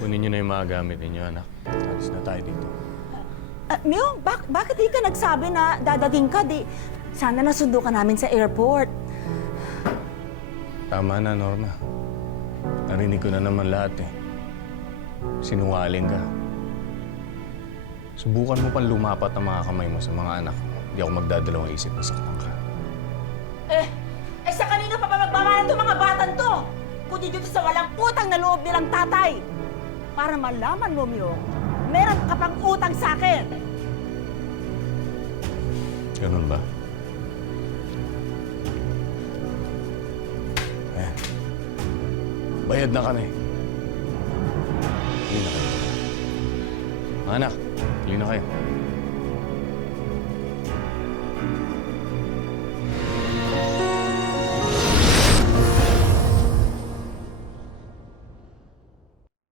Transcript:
Kunin niyo na yung mga gamit ninyo, anak. Alis na tayo dito. Mio, bakit di ka nagsabi na dadating ka? Sana nasundo ka namin sa airport. Tama na, Norma. Narinig ko na naman lahat eh. Sinungaling ka. Subukan mo pang lumapat ang mga kamay mo sa mga anak mo. Hindi ako magdadalawang isip na saktan ka. Sa kanino pa ba magmamana itong mga batan to? Kundi dito sa walang utang na loob nilang tatay. Para malaman mo, Mio, meron ka pang utang sa akin. Ganun ba? Ayan. Bayad na kami. Huli na kayo. Mga anak, huli na kayo.